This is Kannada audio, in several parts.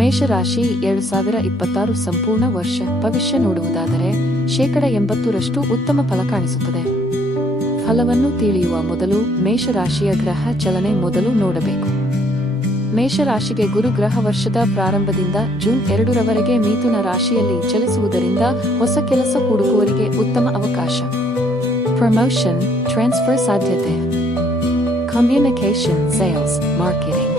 ಮೇಷರಾಶಿ 2026 ಸಂಪೂರ್ಣ ವರ್ಷ ಭವಿಷ್ಯ ನೋಡುವುದಾದರೆ 80% ಉತ್ತಮ ಫಲ ಕಾಣಿಸುತ್ತದೆ. ಫಲವನ್ನು ತಿಳಿಯುವ ಮೊದಲು ಮೇಷರಾಶಿಯ ಗ್ರಹ ಚಲನೆ ಮೊದಲು ನೋಡಬೇಕು. ಮೇಷರಾಶಿಗೆ ಗುರು ಗ್ರಹ ವರ್ಷದ ಪ್ರಾರಂಭದಿಂದ ಜೂನ್ 2ರವರೆಗೆ ಮಿಥುನ ರಾಶಿಯಲ್ಲಿ ಚಲಿಸುವುದರಿಂದ ಹೊಸ ಕೆಲಸ ಹುಡುಕುವವರಿಗೆ ಉತ್ತಮ ಅವಕಾಶ. ಪ್ರಮೋಷನ್, ಟ್ರಾನ್ಸ್ಫರ್ ಸಾಧ್ಯತೆ. ಕಮ್ಯುನಿಕೇಷನ್, ಸೇಲ್ಸ್, ಮಾರ್ಕೆಟಿಂಗ್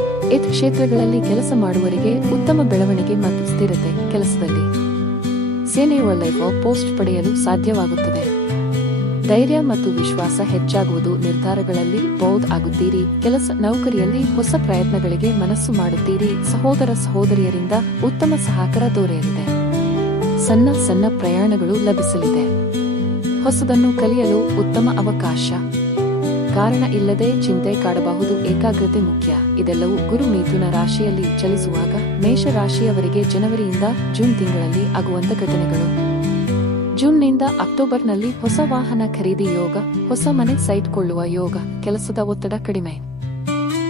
ಕ್ಷೇತ್ರಗಳಲ್ಲಿ ಕೆಲಸ ಮಾಡುವವರಿಗೆ ಉತ್ತಮ ಬೆಳವಣಿಗೆ ಮತ್ತು ಸ್ಥಿರತೆ. ಕೆಲಸದಲ್ಲಿ ಸೇನೆಯೊಳಗೆ ಪೋಸ್ಟ್ ಪಡೆಯಲು ಸಾಧ್ಯವಾಗುತ್ತದೆ. ಧೈರ್ಯ ಮತ್ತು ವಿಶ್ವಾಸ ಹೆಚ್ಚಾಗುವುದು. ನಿರ್ಧಾರಗಳಲ್ಲಿ ಬೌದ್ಧ ಆಗುತ್ತೀರಿ. ಕೆಲಸ ನೌಕರಿಯಲ್ಲಿ ಹೊಸ ಪ್ರಯತ್ನಗಳಿಗೆ ಮನಸ್ಸು ಮಾಡುತ್ತೀರಿ. ಸಹೋದರ ಸಹೋದರಿಯರಿಂದ ಉತ್ತಮ ಸಹಕಾರ ದೊರೆಯಲಿದೆ. ಸಣ್ಣ ಸಣ್ಣ ಪ್ರಯಾಣಗಳು ಲಭಿಸಲಿದೆ. ಹೊಸದನ್ನು ಕಲಿಯಲು ಉತ್ತಮ ಅವಕಾಶ. ಕಾರಣ ಇಲ್ಲದೆ ಚಿಂತೆ ಕಾಡಬಹುದು. ಏಕಾಗ್ರತೆ ಮುಖ್ಯ. ಇದೆಲ್ಲವೂ ಗುರು ಮಿಥುನ ರಾಶಿಯಲ್ಲಿ ಚಲಿಸುವಾಗ ಮೇಷರಾಶಿಯವರಿಗೆ ಜನವರಿಯಿಂದ ಜೂನ್ ತಿಂಗಳಲ್ಲಿ ಆಗುವಂತ ಘಟನೆಗಳು. ಜೂನ್ನಿಂದ ಅಕ್ಟೋಬರ್ನಲ್ಲಿ ಹೊಸ ವಾಹನ ಖರೀದಿ ಯೋಗ, ಹೊಸ ಮನೆ ಸೈಟ್ ಕೊಳ್ಳುವ ಯೋಗ. ಕೆಲಸದ ಒತ್ತಡ ಕಡಿಮೆ.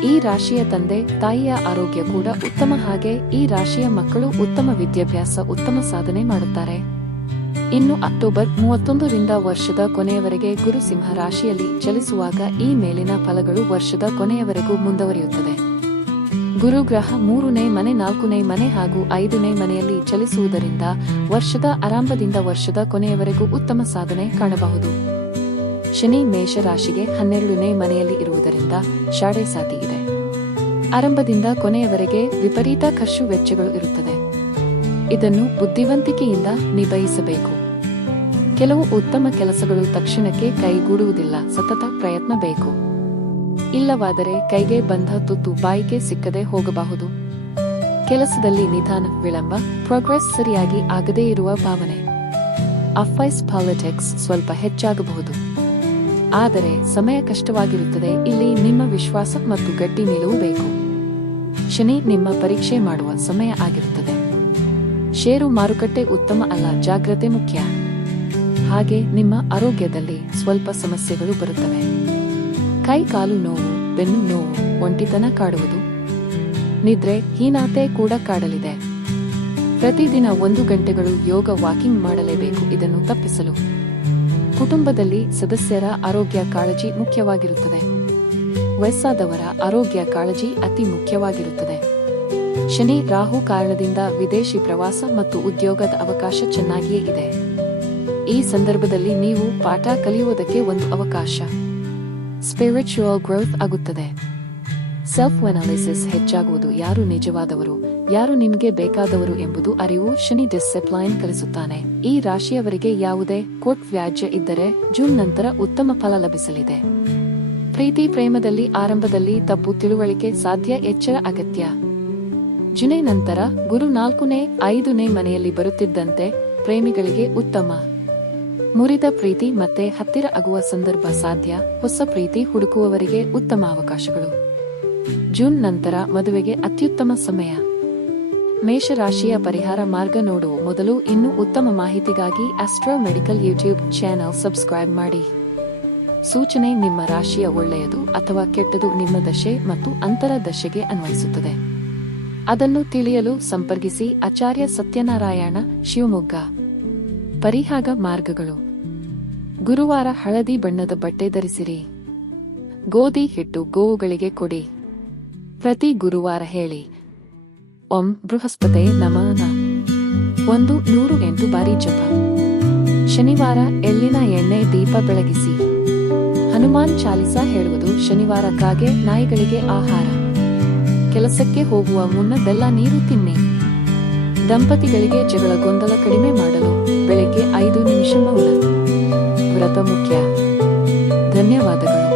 ಈ ರಾಶಿಯ ತಂದೆ ತಾಯಿಯ ಆರೋಗ್ಯ ಕೂಡ ಉತ್ತಮ. ಹಾಗೆ ಈ ರಾಶಿಯ ಮಕ್ಕಳು ಉತ್ತಮ ವಿದ್ಯಾಭ್ಯಾಸ, ಉತ್ತಮ ಸಾಧನೆ ಮಾಡುತ್ತಾರೆ. ಇನ್ನು ಅಕ್ಟೋಬರ್ 31ರಿಂದ ವರ್ಷದ ಕೊನೆಯವರೆಗೆ ಗುರು ಸಿಂಹ ರಾಶಿಯಲ್ಲಿ ಚಲಿಸುವಾಗ ಈ ಮೇಲಿನ ಫಲಗಳು ವರ್ಷದ ಕೊನೆಯವರೆಗೂ ಮುಂದುವರಿಯುತ್ತದೆ. ಗುರು ಗ್ರಹ 3ನೇ ಮನೆ, 4ನೇ ಮನೆ ಹಾಗೂ 5ನೇ ಮನೆಯಲ್ಲಿ ಚಲಿಸುವುದರಿಂದ ವರ್ಷದ ಆರಂಭದಿಂದ ವರ್ಷದ ಕೊನೆಯವರೆಗೂ ಉತ್ತಮ ಸಾಧನೆ ಕಾಣಬಹುದು. ಶನಿ ಮೇಷ ರಾಶಿಗೆ 12ನೇ ಮನೆಯಲ್ಲಿ ಇರುವುದರಿಂದ ಶಾಡೆ ಸಾತಿ ಇದೆ. ಆರಂಭದಿಂದ ಕೊನೆಯವರೆಗೆ ವಿಪರೀತ ಖರ್ಚು ವೆಚ್ಚಗಳು ಇರುತ್ತದೆ. ಇದನ್ನು ಬುದ್ಧಿವಂತಿಕೆಯಿಂದ ನಿಭಾಯಿಸಬೇಕು. ಕೆಲವು ಉತ್ತಮ ಕೆಲಸಗಳು ತಕ್ಷಣಕ್ಕೆ ಕೈಗೂಡುವುದಿಲ್ಲ. ಸತತ ಪ್ರಯತ್ನ ಬೇಕು. ಇಲ್ಲವಾದರೆ ಕೈಗೆ ಬಂದ ತುತ್ತು ಬಾಯಿಗೆ ಸಿಕ್ಕದೆ ಹೋಗಬಹುದು. ಕೆಲಸದಲ್ಲಿ ನಿಧಾನ, ವಿಳಂಬ, ಪ್ರೋಗ್ರೆಸ್ ಸರಿಯಾಗಿ ಆಗದೇ ಇರುವ ಭಾವನೆ. ಆಫೀಸ್ ಪಾಲಿಟಿಕ್ಸ್ ಸ್ವಲ್ಪ ಹೆಚ್ಚಾಗಬಹುದು. ಆದರೆ ಸಮಯ ಕಷ್ಟವಾಗಿರುತ್ತದೆ. ಇಲ್ಲಿ ನಿಮ್ಮ ವಿಶ್ವಾಸ ಮತ್ತು ಗಟ್ಟಿ ನಿಲುವು ಬೇಕು. ಶನಿ ನಿಮ್ಮ ಪರೀಕ್ಷೆ ಮಾಡುವ ಸಮಯ ಆಗಿರುತ್ತದೆ. ಷೇರು ಮಾರುಕಟ್ಟೆ ಉತ್ತಮ ಅಲ್ಲ. ಜಾಗ್ರತೆ ಮುಖ್ಯ. ಹಾಗೆ ನಿಮ್ಮ ಆರೋಗ್ಯದಲ್ಲಿ ಸ್ವಲ್ಪ ಸಮಸ್ಯೆಗಳು ಬರುತ್ತವೆ. ಕೈ ಕಾಲು ನೋವು, ಬೆನ್ನು ನೋವು, ಒಂಟಿತನ ಕಾಡುವುದು. ನಿದ್ರೆ ಹೀನತೆ ಕೂಡ ಕಾಡಲಿದೆ. ಪ್ರತಿದಿನ 1 ಗಂಟೆಗಳು ಯೋಗ, ವಾಕಿಂಗ್ ಮಾಡಲೇಬೇಕು. ಇದನ್ನು ತಪ್ಪಿಸಲು ಕುಟುಂಬದಲ್ಲಿ ಸದಸ್ಯರ ಆರೋಗ್ಯ ಕಾಳಜಿ ಮುಖ್ಯವಾಗಿರುತ್ತದೆ. ವಯಸ್ಸಾದವರ ಆರೋಗ್ಯ ಕಾಳಜಿ ಅತಿ ಮುಖ್ಯವಾಗಿರುತ್ತದೆ. ಶನಿ ರಾಹು ಕಾರಣದಿಂದ ವಿದೇಶಿ ಪ್ರವಾಸ ಮತ್ತು ಉದ್ಯೋಗದ ಅವಕಾಶ ಚೆನ್ನಾಗಿಯೇ ಇದೆ. ಈ ಸಂದರ್ಭದಲ್ಲಿ ನೀವು ಪಾಠ ಕಲಿಯುವುದಕ್ಕೆ ಒಂದು ಅವಕಾಶ. ಸ್ಪಿರಿಚುವಲ್ ಗ್ರೋತ್ ಆಗುತ್ತದೆ. ಸೆಲ್ಫ್ ಅನಾಲಿಸಿಸ್ ಹೆಚ್ಚಾಗುವುದು. ಯಾರು ನಿಜವಾದವರು, ಯಾರು ನಿಮಗೆ ಬೇಕಾದವರು ಎಂಬುದು ಅರಿವು. ಶನಿ ಡಿಸಿಪ್ಲೈನ್ ಕಲಿಸುತ್ತಾನೆ. ಈ ರಾಶಿಯವರಿಗೆ ಯಾವುದೇ ಕೋರ್ಟ್ ವ್ಯಾಜ್ಯ ಇದ್ದರೆ ಜೂನ್ ನಂತರ ಉತ್ತಮ ಫಲ ಲಭಿಸಲಿದೆ. ಪ್ರೀತಿ ಪ್ರೇಮದಲ್ಲಿ ಆರಂಭದಲ್ಲಿ ತಪ್ಪು ತಿಳುವಳಿಕೆ ಸಾಧ್ಯ. ಎಚ್ಚರ ಅಗತ್ಯ. ಜುಲೈ ನಂತರ ಗುರು 4ನೇ 5ನೇ ಮನೆಯಲ್ಲಿ ಬರುತ್ತಿದ್ದಂತೆ ಪ್ರೇಮಿಗಳಿಗೆ ಉತ್ತಮ. ಮುರಿದ ಪ್ರೀತಿ ಮತ್ತೆ ಹತ್ತಿರ ಆಗುವ ಸಂದರ್ಭ ಸಾಧ್ಯ. ಹೊಸ ಪ್ರೀತಿ ಹುಡುಕುವವರಿಗೆ ಉತ್ತಮ ಅವಕಾಶಗಳು. ಜೂನ್ ನಂತರ ಮದುವೆಗೆ ಅತ್ಯುತ್ತಮ ಸಮಯ. ಮೇಷರಾಶಿಯ ಪರಿಹಾರ ಮಾರ್ಗ ನೋಡುವ ಮೊದಲು ಇನ್ನೂ ಉತ್ತಮ ಮಾಹಿತಿಗಾಗಿ astro medical YouTube channel subscribe ಮಾಡಿ. ಸೂಚನೆ: ನಿಮ್ಮ ರಾಶಿಯ ಒಳ್ಳೆಯದು ಅಥವಾ ಕೆಟ್ಟದು ನಿಮ್ಮ ದಶೆ ಮತ್ತು ಅಂತರ ದಶೆಗೆ ಅನ್ವಯಿಸುತ್ತದೆ. ಅದನ್ನು ತಿಳಿಯಲು ಸಂಪರ್ಕಿಸಿ ಆಚಾರ್ಯ ಸತ್ಯನಾರಾಯಣ, ಶಿವಮೊಗ್ಗ. ಪರಿಹಾರ ಮಾರ್ಗಗಳು: ಗುರುವಾರ ಹಳದಿ ಬಣ್ಣದ ಬಟ್ಟೆ ಧರಿಸಿರಿ. ಗೋಧಿ ಹಿಟ್ಟು ಗೋವುಗಳಿಗೆ ಕೊಡಿ. ಪ್ರತಿ ಗುರುವಾರ ಹೇಳಿ ಓಂ ಬೃಹಸ್ಪತೆ ನಮಃ 108 ಬಾರಿ ಜಪ. ಶನಿವಾರ ಎಳ್ಳಿನ ಎಣ್ಣೆ ದೀಪ ಬೆಳಗಿಸಿ. ಹನುಮಾನ್ ಚಾಲಿಸಾ ಹೇಳುವುದು. ಶನಿವಾರಕ್ಕಾಗೆ ನಾಯಿಗಳಿಗೆ ಆಹಾರ. ಕೆಲಸಕ್ಕೆ ಹೋಗುವ ಮುನ್ನ ಬೆಲ್ಲ ನೀರು ತಿನ್ನಿ. ದಂಪತಿಗಳಿಗೆ ಜಗಳ ಗೊಂದಲ ಕಡಿಮೆ ಮಾಡಲು ಬೆಳಗ್ಗೆ 5 ನಿಮಿಷ ಮೌನ. ವ್ರತ ಮುಖ್ಯ. ಧನ್ಯವಾದಗಳು.